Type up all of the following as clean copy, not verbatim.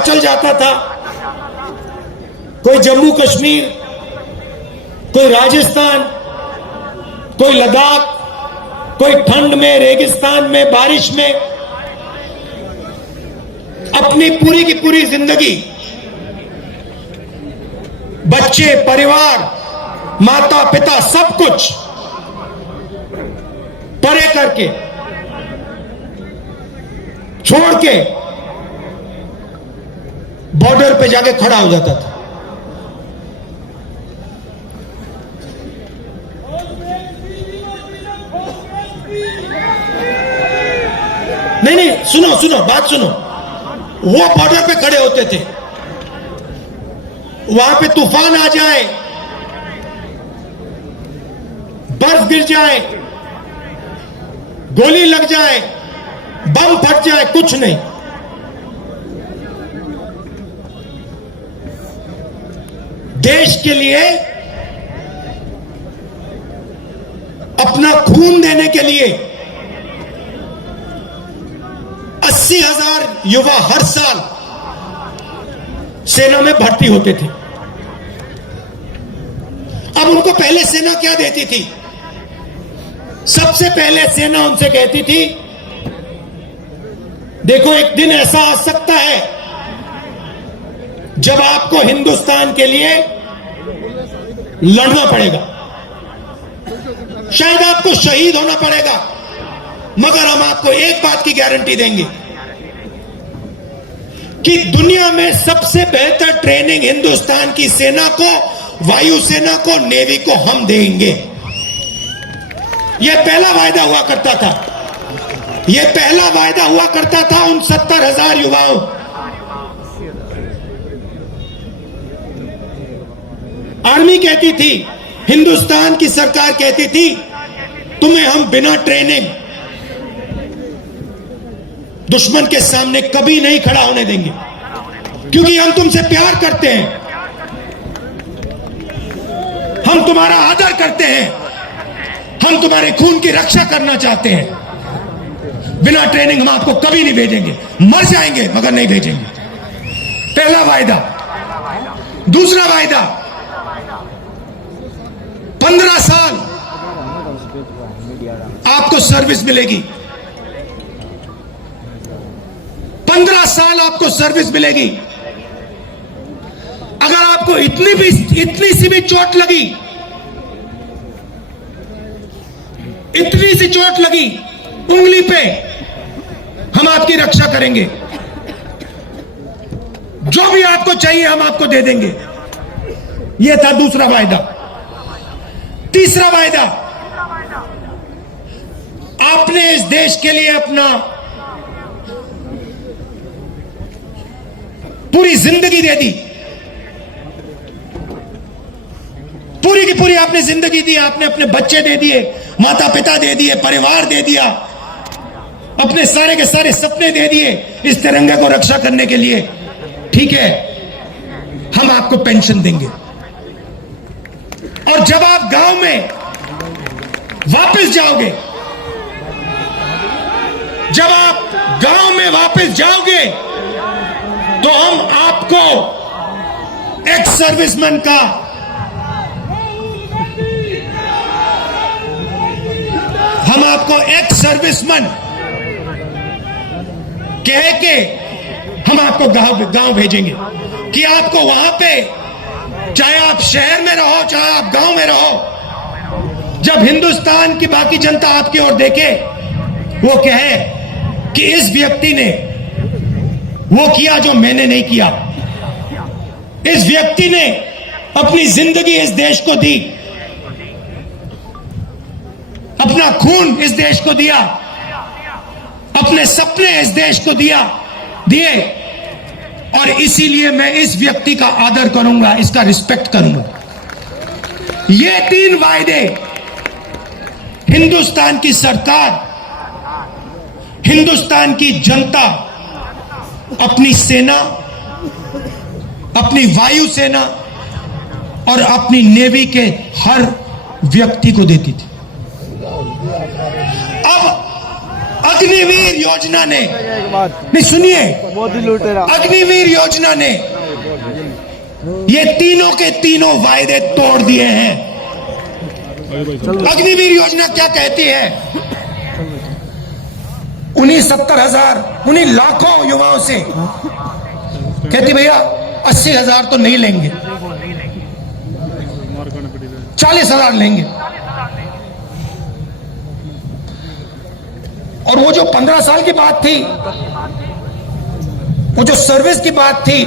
हिमाचल जाता था, कोई जम्मू कश्मीर, कोई राजस्थान, कोई लद्दाख, कोई ठंड में, रेगिस्तान में, बारिश में, अपनी पूरी की पूरी जिंदगी बच्चे, परिवार, माता पिता, सब कुछ परे करके, छोड़ के बॉर्डर पे जाके खड़ा हो जाता था। नहीं, सुनो सुनो, बात सुनो। वो बॉर्डर पे खड़े होते थे, वहां पे तूफान आ जाए, बर्फ गिर जाए, गोली लग जाए, बम फट जाए, कुछ नहीं। देश के लिए अपना खून देने के लिए 80,000 युवा हर साल सेना में भर्ती होते थे। अब उनको पहले सेना क्या देती थी? सबसे पहले सेना उनसे कहती थी, देखो एक दिन ऐसा आ सकता है जब आपको हिंदुस्तान के लिए लड़ना पड़ेगा, शायद आपको शहीद होना पड़ेगा, मगर हम आपको एक बात की गारंटी देंगे कि दुनिया में सबसे बेहतर ट्रेनिंग हिंदुस्तान की सेना को, वायुसेना को, नेवी को हम देंगे। यह पहला वायदा हुआ करता था, यह पहला वायदा हुआ करता था उन 70,000 युवाओं। आर्मी कहती थी, हिंदुस्तान की सरकार कहती थी, तुम्हें हम बिना ट्रेनिंग दुश्मन के सामने कभी नहीं खड़ा होने देंगे, क्योंकि हम तुमसे प्यार करते हैं, हम तुम्हारा आदर करते हैं, हम तुम्हारे खून की रक्षा करना चाहते हैं। बिना ट्रेनिंग हम आपको कभी नहीं भेजेंगे, मर जाएंगे मगर नहीं भेजेंगे। पहला वायदा। दूसरा वायदा, 15 साल आपको सर्विस मिलेगी, 15 साल आपको सर्विस मिलेगी। अगर आपको इतनी सी भी चोट लगी, इतनी सी चोट लगी उंगली पे, हम आपकी रक्षा करेंगे, जो भी आपको चाहिए हम आपको दे देंगे। यह था दूसरा वायदा। तीसरा वायदा, आपने इस देश के लिए अपना पूरी जिंदगी दे दी, पूरी की पूरी आपने जिंदगी दी, आपने अपने बच्चे दे दिए, माता पिता दे दिए, परिवार दे दिया, अपने सारे के सारे सपने दे दिए इस तिरंगे को रक्षा करने के लिए। ठीक है, हम आपको पेंशन देंगे, और जब आप गांव में वापस जाओगे, जब आप गांव में वापस जाओगे, तो हम आपको एक्स सर्विसमैन का एक्स सर्विसमैन कह के हम आपको गांव भेजेंगे कि आपको वहां पे, चाहे आप शहर में रहो, चाहे आप गांव में रहो, जब हिंदुस्तान की बाकी जनता आपकी ओर देखे, वो कहे कि इस व्यक्ति ने वो किया जो मैंने नहीं किया, इस व्यक्ति ने अपनी जिंदगी इस देश को दी, अपना खून इस देश को दिया, अपने सपने इस देश को दिए, और इसीलिए मैं इस व्यक्ति का आदर करूंगा, इसका रिस्पेक्ट करूंगा। ये 3 वायदे हिंदुस्तान की सरकार, हिंदुस्तान की जनता अपनी सेना, अपनी वायुसेना और अपनी नेवी के हर व्यक्ति को देती थी। अब अग्निवीर योजना ने, नहीं सुनिए, मोदी लुटेरा, अग्निवीर योजना ने ये तीनों के तीनों वायदे तोड़ दिए हैं। अग्निवीर योजना क्या कहती है? उन्हीं 70,000, उन्हीं लाखों युवाओं से कहती भैया 80,000 तो नहीं लेंगे, 40,000 लेंगे। और वो जो 15 साल की बात थी, वो जो सर्विस की बात थी,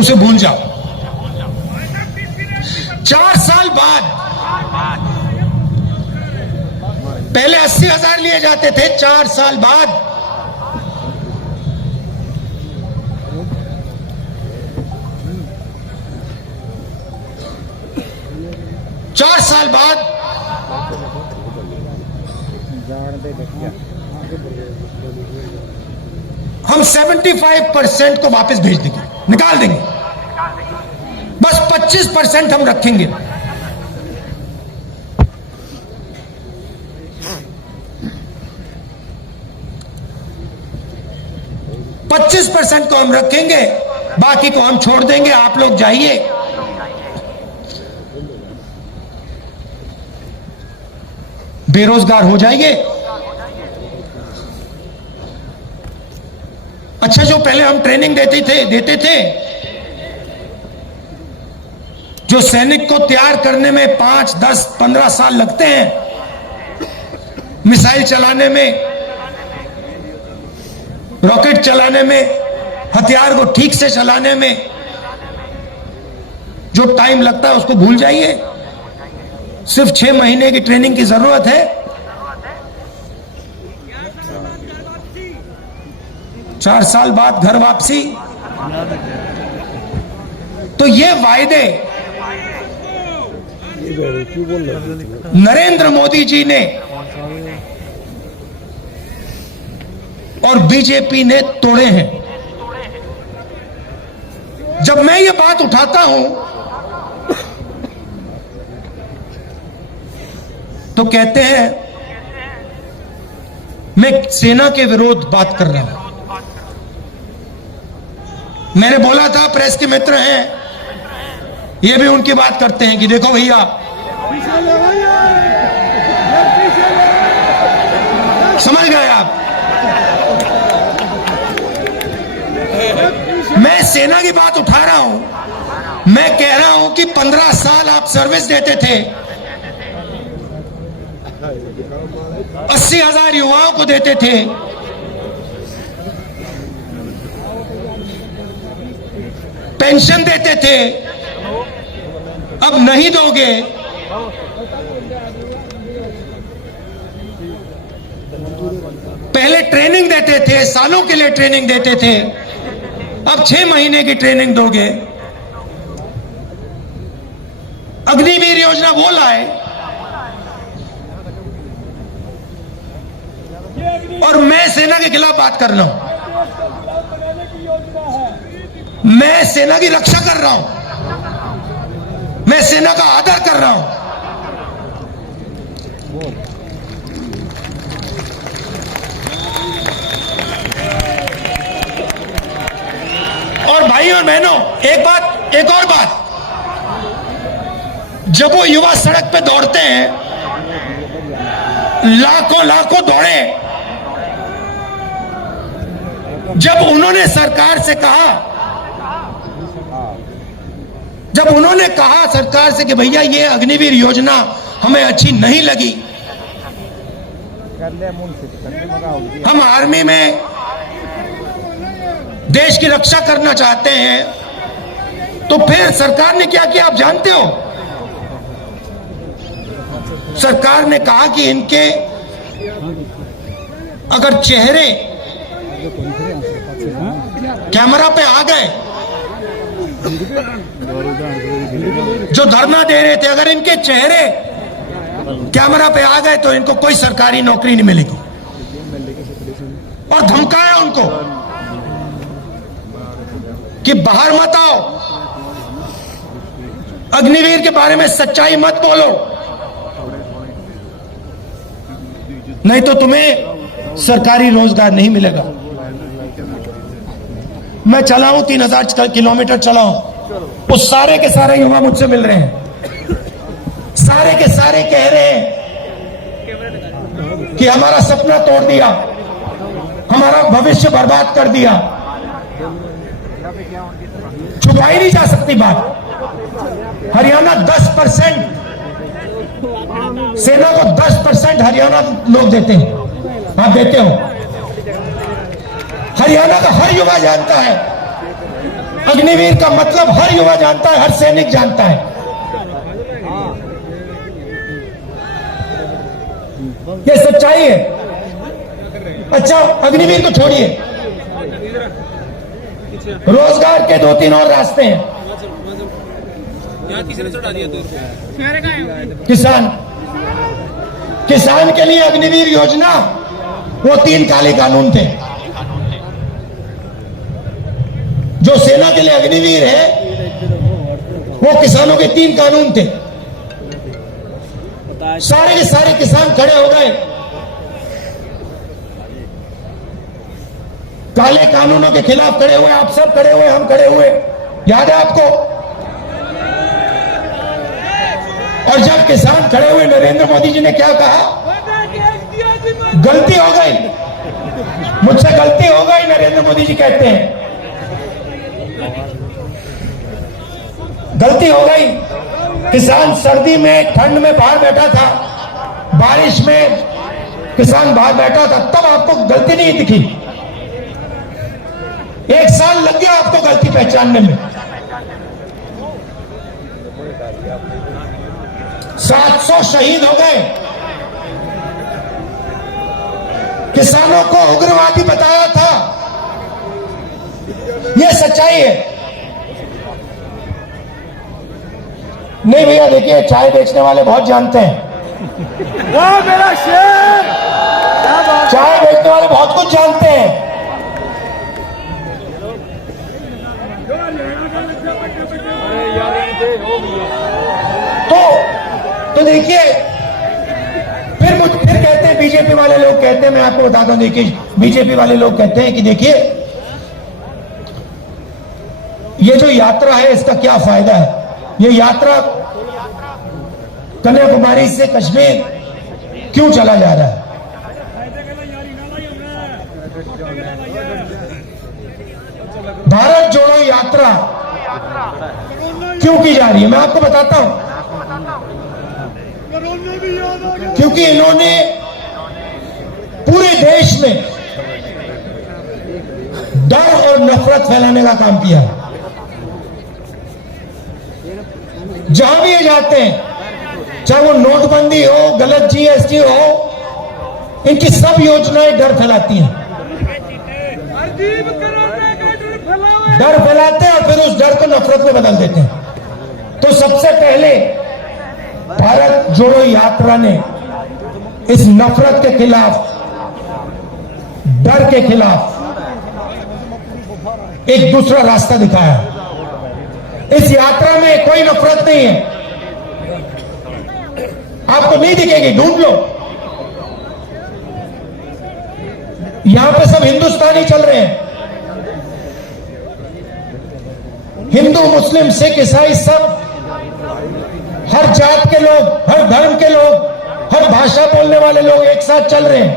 उसे भूल जाओ। 4 साल बाद पहले 80,000 लिए जाते थे, 4 साल बाद 4 साल बाद हम 75% को वापस भेज देंगे, निकाल देंगे, बस 25% हम रखेंगे। %25 को हम रखेंगे, बाकी को हम छोड़ देंगे। आप लोग जाइए, बेरोजगार हो जाइए। अच्छा, जो पहले हम ट्रेनिंग देते थे, जो सैनिक को तैयार करने में 5, 10, 15 साल लगते हैं, मिसाइल चलाने में, रॉकेट चलाने में, हथियार को ठीक से चलाने में जो टाइम लगता है उसको भूल जाइए। सिर्फ 6 महीने की ट्रेनिंग की जरूरत है। 4 साल बाद घर वापसी। तो ये वायदे नरेंद्र मोदी जी ने और बीजेपी ने तोड़े हैं। जब मैं ये बात उठाता हूं तो कहते हैं मैं सेना के विरोध बात कर रहा हूं। मैंने बोला था, प्रेस के मित्र हैं, ये भी उनकी बात करते हैं कि देखो भैया, समझ गए आप, मैं सेना की बात उठा रहा हूं। मैं कह रहा हूं कि 15 साल आप सर्विस देते थे, 80,000 युवाओं को देते थे, पेंशन देते थे, अब नहीं दोगे। पहले ट्रेनिंग देते थे, सालों के लिए ट्रेनिंग देते थे, अब 6 महीने की ट्रेनिंग दोगे। अग्निवीर योजना वो लाए और मैं सेना के खिलाफ बात कर रहा हूं। मैं सेना की रक्षा कर रहा हूं, मैं सेना का आदर कर रहा हूं। और भाई और बहनों, एक और बात, जब वो युवा सड़क पे दौड़ते हैं, लाखों दौड़े, जब उन्होंने सरकार से कहा, सरकार से कि भैया ये अग्निवीर योजना हमें अच्छी नहीं लगी, हम आर्मी में देश की रक्षा करना चाहते हैं, तो फिर सरकार ने क्या किया आप जानते हो? सरकार ने कहा कि इनके अगर चेहरे कैमरा पे आ गए, जो धरना दे रहे थे, अगर इनके चेहरे कैमरा पे आ गए तो इनको कोई सरकारी नौकरी नहीं मिलेगी। और धमकाया उनको कि बाहर मत आओ, अग्निवीर के बारे में सच्चाई मत बोलो, नहीं तो तुम्हें सरकारी रोजगार नहीं मिलेगा। मैं चला हूं 3000 किलोमीटर चला हूं, उस सारे के सारे युवा मुझसे मिल रहे हैं, सारे के सारे कह रहे हैं कि हमारा सपना तोड़ दिया, हमारा भविष्य बर्बाद कर दिया। छुपाई नहीं जा सकती बात। हरियाणा 10%, सेना को 10% हरियाणा लोग देते हैं, आप देते हो। हरियाणा का हर युवा जानता है, अग्निवीर का मतलब हर युवा जानता है, हर सैनिक जानता है। ये सच्चाई है। अच्छा, अग्निवीर को छोड़िए, रोजगार के 2-3 और रास्ते हैं। किसान के लिए अग्निवीर योजना, वो 3 काले कानून थे। जो सेना के लिए अग्निवीर है, वो किसानों के 3 कानून थे। सारे के सारे किसान खड़े हो गए, काले कानूनों के खिलाफ खड़े हुए। आप सब खड़े हुए, हम खड़े हुए, याद है आपको। और जब किसान खड़े हुए, नरेंद्र मोदी जी ने क्या कहा? गलती हो गई, मुझसे गलती हो गई, नरेंद्र मोदी जी कहते हैं। गलती हो गई। किसान सर्दी में, ठंड में बाहर बैठा था, बारिश में किसान बाहर बैठा था, तब आपको गलती नहीं दिखी। 1 साल लग गया आपको गलती पहचानने में। 700 शहीद हो गए। किसानों को उग्रवादी बताया था, यह सच्चाई है। नहीं भैया, देखिए, चाय बेचने वाले बहुत जानते हैं। वाह मेरा शेर! चाय बेचने वाले बहुत कुछ जानते हैं। तो देखिए, फिर कहते हैं, बीजेपी वाले लोग कहते हैं, मैं आपको बताता हूं, देखिए, बीजेपी वाले लोग कहते हैं कि देखिए, ये जो यात्रा है, इसका क्या फायदा है? ये यात्रा कन्याकुमारी से कश्मीर क्यों चला जा रहा है? भारत जोड़ो यात्रा क्यों की जा रही है? मैं आपको बताता हूं। क्योंकि इन्होंने पूरे देश में डर और नफरत फैलाने का काम किया है। जहां भी ये जाते हैं, चाहे वो नोटबंदी हो, गलत जीएसटी हो, इनकी सब योजनाएं डर फैलाती हैं। डर फैलाते हैं और फिर उस डर को नफरत में बदल देते हैं। तो सबसे पहले भारत जोड़ो यात्रा ने इस नफरत के खिलाफ, डर के खिलाफ एक दूसरा रास्ता दिखाया। इस यात्रा में कोई नफरत नहीं है, आपको नहीं दिखेगी, ढूंढ लो। यहां पे सब हिंदुस्तानी चल रहे हैं, हिंदू, मुस्लिम, सिख, ईसाई, सब, हर जात के लोग, हर धर्म के लोग, हर भाषा बोलने वाले लोग एक साथ चल रहे हैं,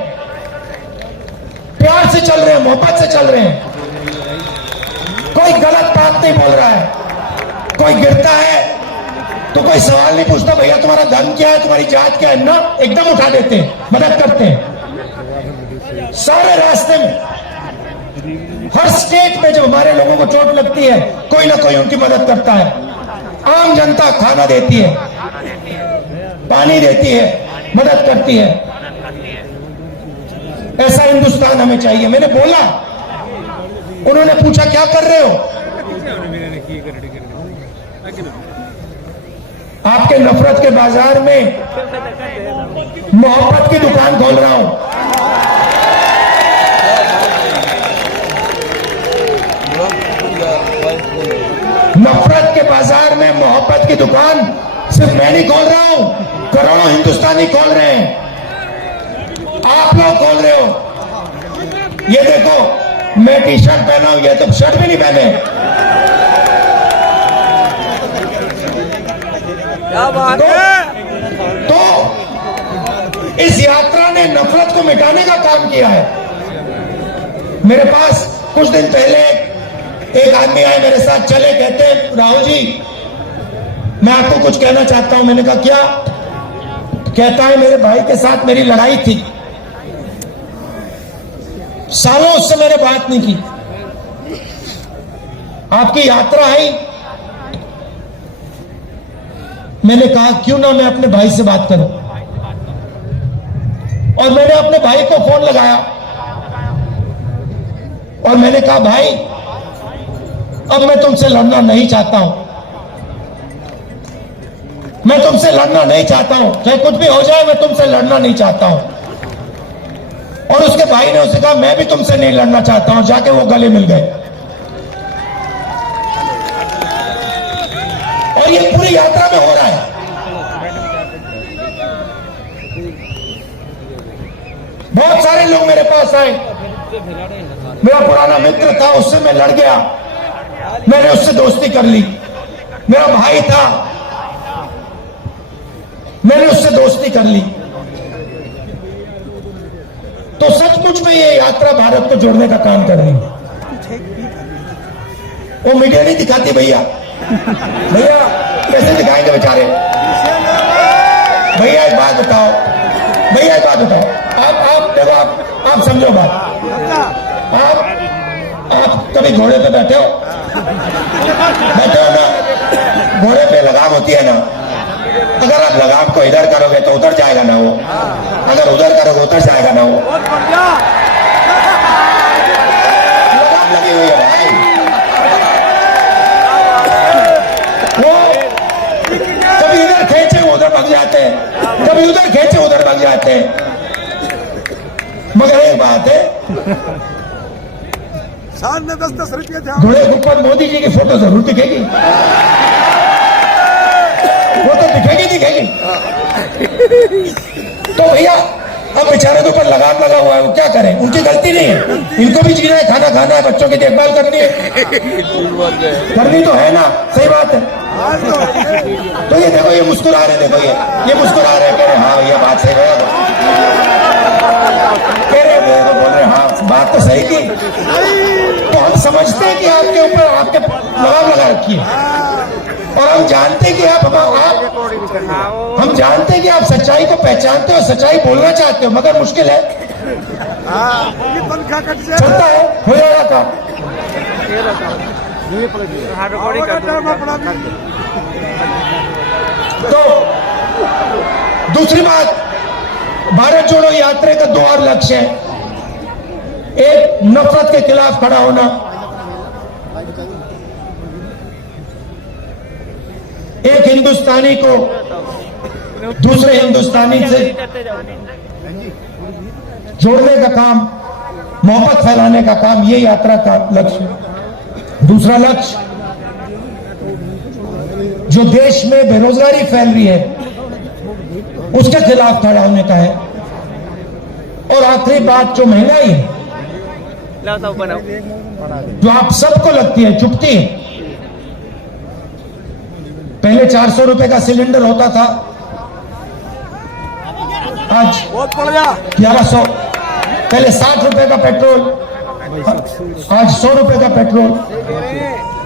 प्यार से चल रहे हैं, मोहब्बत से चल रहे हैं। कोई गलत बात नहीं बोल रहा है। कोई गिरता है तो कोई सवाल नहीं पूछता, भैया तुम्हारा धर्म क्या है, तुम्हारी जात क्या है, ना, एकदम उठा देते हैं, मदद करते हैं। सारे रास्ते में, हर स्टेट में जब हमारे लोगों को चोट लगती है, कोई ना कोई उनकी मदद करता है। आम जनता खाना देती है, पानी देती है, मदद करती है। ऐसा हिंदुस्तान हमें चाहिए। मैंने बोला, उन्होंने पूछा क्या कर रहे हो? आपके नफरत के बाजार में मोहब्बत की दुकान खोल रहा हूं। नफरत के बाजार में मोहब्बत की दुकान सिर्फ मैं नहीं खोल रहा हूं, करोड़ों हिंदुस्तानी खोल रहे हैं, आप लोग खोल रहे हो। ये देखो मैं टी शर्ट पहना हूं, ये तो शर्ट भी नहीं पहने। क्या बात है। तो इस यात्रा ने नफरत को मिटाने का काम किया है। मेरे पास कुछ दिन पहले एक आदमी आए मेरे साथ, चले, कहते हैं राहुल जी मैं आपको कुछ कहना चाहता हूं। मैंने कहा क्या? कहता है मेरे भाई के साथ मेरी लड़ाई थी, सालों उससे मैंने बात नहीं की, आपकी यात्रा आई, मैंने कहा क्यों ना मैं अपने भाई से बात करूं। और मैंने अपने भाई को फोन लगाया और मैंने कहा भाई अब मैं तुमसे लड़ना नहीं चाहता हूं, मैं तुमसे लड़ना नहीं चाहता हूं, चाहे कुछ भी हो जाए मैं तुमसे लड़ना नहीं चाहता हूं। और उसके भाई ने उसे कहा मैं भी तुमसे नहीं लड़ना चाहता हूं। जाके वो गले मिल गए और ये पूरी यात्रा में हो रहा है। बहुत सारे लोग मेरे पास आए, मेरा पुराना मित्र था उससे मैं लड़ गया, मैंने उससे दोस्ती कर ली, मेरा भाई था मैंने उससे दोस्ती कर ली। तो सचमुच में ये यात्रा भारत को जोड़ने का काम कर रही है। वो मीडिया नहीं दिखाती भैया, भैया कैसे दिखाएंगे बेचारे। भैया एक बात बताओ, भैया एक बात बताओ, आप देखो, आप समझो बात, आप कभी घोड़े पे बैठे हो ना? घोड़े पे लगाम होती है ना, अगर आप लगाम को इधर करोगे तो उधर जाएगा ना वो, अगर उधर करोगे उधर जाएगा ना वो। लगाम लगी हुई है भाई, वो कभी इधर खींचे उधर भाग जाते हैं, कभी उधर खींचे उधर भाग जाते हैं। मगर एक बात है, साल में 10-10 रुपये घोड़े के ऊपर मोदी जी की फोटो जरूर दिखेगी, वो तो दिखेगी। तो भैया अब बेचारे के ऊपर लगाम लगा हुआ है, वो क्या करें, उनकी गलती नहीं है, इनको भी जीना है, खाना खाना है, बच्चों की देखभाल करनी है, करनी तो है ना, सही बात है। तो ये देखो ये मुस्कुरा रहे, देखो ये मुस्कुरा रहे, कह रहे हाँ भैया बात सही है, कह रहे बोल रहे हाँ बात तो सही की। तो हम समझते हैं कि आपके ऊपर आपके लगाम लगा रखी है और हम जानते हैं कि हम जानते हैं कि आप सच्चाई को पहचानते हो, सच्चाई बोलना चाहते हो, मगर मुश्किल है, चलता है, हो जाएगा काम। तो दूसरी बात, भारत जोड़ो यात्रा का 2 और लक्ष्य है। एक, नफरत के खिलाफ खड़ा होना, एक हिंदुस्तानी को दूसरे हिंदुस्तानी से जोड़ने का काम, मोहब्बत फैलाने का काम, ये यात्रा का लक्ष्य। दूसरा लक्ष्य, जो देश में बेरोजगारी फैल रही है उसके खिलाफ खड़ा होने का है। और आखिरी बात, जो महंगाई है जो आप सबको लगती है, चुपती है, पहले 400 रुपए का सिलेंडर होता था, आज 1100, पहले 60 रुपए का पेट्रोल, आज 100 रुपए का पेट्रोल।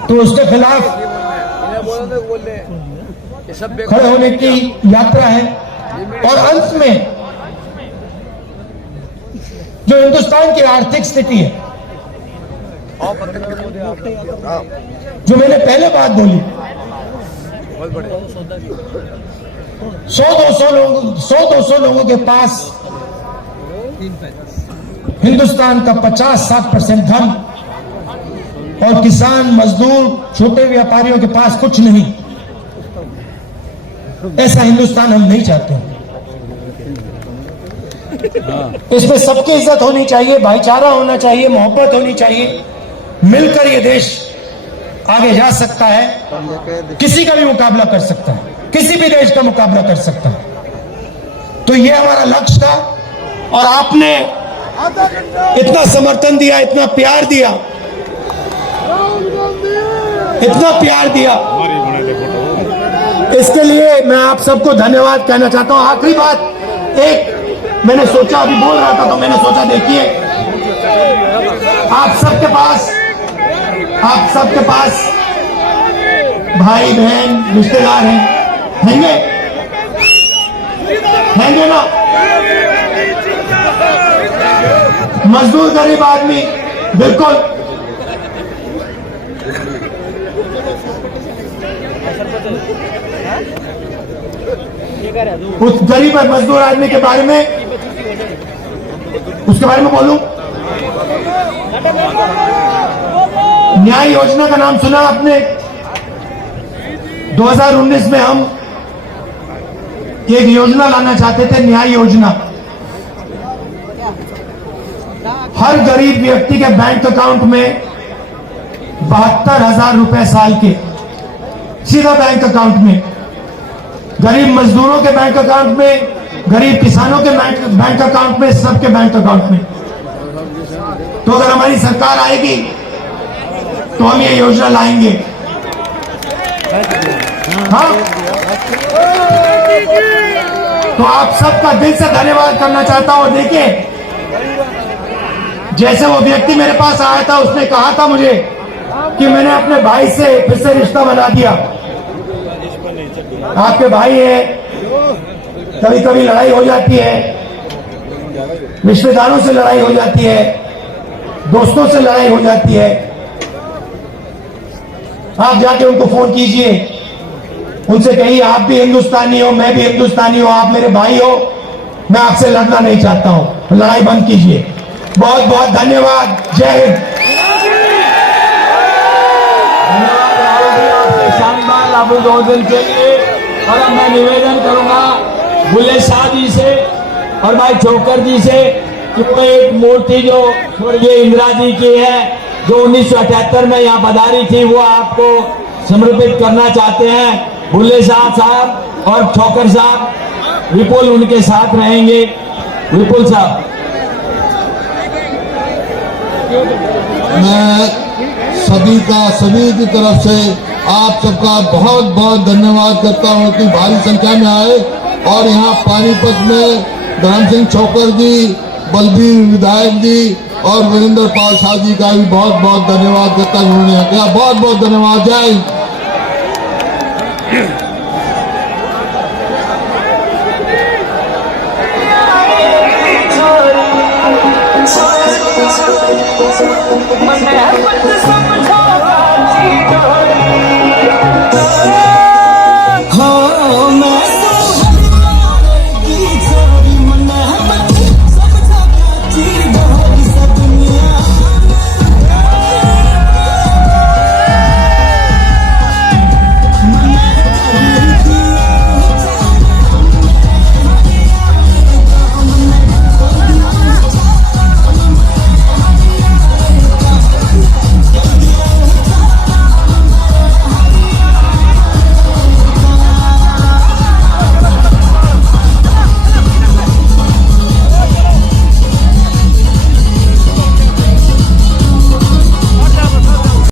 तो उसके खिलाफ खड़े होने की यात्रा है। और अंत में जो हिंदुस्तान की आर्थिक स्थिति है, जो मैंने पहले बात बोली, 100-200 लोगों के पास हिंदुस्तान का 50-60% धन, और किसान, मजदूर, छोटे व्यापारियों के पास कुछ नहीं। ऐसा हिंदुस्तान हम नहीं चाहते। इसमें सबकी इज्जत होनी चाहिए, भाईचारा होना चाहिए, मोहब्बत होनी चाहिए, मिलकर ये देश आगे जा सकता है, किसी का भी मुकाबला कर सकता है, किसी भी देश का मुकाबला कर सकता है। तो ये हमारा लक्ष्य था। और आपने आधा घंटा इतना समर्थन दिया, इतना प्यार दिया, राहुल गांधी इतना प्यार दिया। इसके लिए मैं आप सबको धन्यवाद कहना चाहता हूं। आखिरी बात, एक मैंने सोचा, अभी बोल रहा था तो मैंने सोचा, देखिए आप सबके पास भाई बहन रिश्तेदार हैंगे ना, मजदूर गरीब आदमी, बिल्कुल उस गरीब और मजदूर आदमी के बारे में, उसके बारे में बोलूं। न्याय योजना का नाम सुना आपने? 2019 में हम एक योजना लाना चाहते थे, न्याय योजना। हर गरीब व्यक्ति के बैंक अकाउंट में 72,000 रुपए साल के सीधा बैंक अकाउंट में, गरीब मजदूरों के बैंक अकाउंट में, गरीब किसानों के बैंक अकाउंट में, सबके बैंक अकाउंट में। तो अगर हमारी सरकार आएगी तो हम ये योजना लाएंगे। हाँ, तो आप सबका दिल से धन्यवाद करना चाहता हूं। देखिए, जैसे वो व्यक्ति मेरे पास आया था, उसने कहा था मुझे कि मैंने अपने भाई से फिर से रिश्ता बना दिया। आपके भाई है, कभी कभी लड़ाई हो जाती है, रिश्तेदारों से लड़ाई हो जाती है, दोस्तों से लड़ाई हो जाती है। आप जाके उनको फोन कीजिए, उनसे कहिए आप भी हिंदुस्तानी हो, मैं भी हिंदुस्तानी हूं, आप मेरे भाई हो, मैं आपसे लड़ना नहीं चाहता हूं, लड़ाई बंद कीजिए। बहुत बहुत धन्यवाद। जय हिंद। धन्यवाद राहुल जी, आपके शानदार लाभोदोजन के लिए। और अब मैं निवेदन करूंगा बुल्ले शाह जी से और भाई छोकर जी से कि वो एक मूर्ति जो स्वर्गीय इंदिरा जी की है, जो 1978 में यहाँ पधारी थी, वो आपको समर्पित करना चाहते हैं। बुल्ले शाह साहब और छोकर साहब, विपुल उनके साथ रहेंगे। विपुल साहब, मैं सभी की तरफ से आप सबका बहुत बहुत धन्यवाद करता हूं कि भारी संख्या में आए। और यहाँ पानीपत में धर्म सिंह छोकर जी, बलबीर विधायक जी और वीरेंद्र पाल शाह जी का भी बहुत बहुत धन्यवाद करता हूं। उन्होंने यहाँ किया, बहुत बहुत धन्यवाद। जय हिंद। Sorry,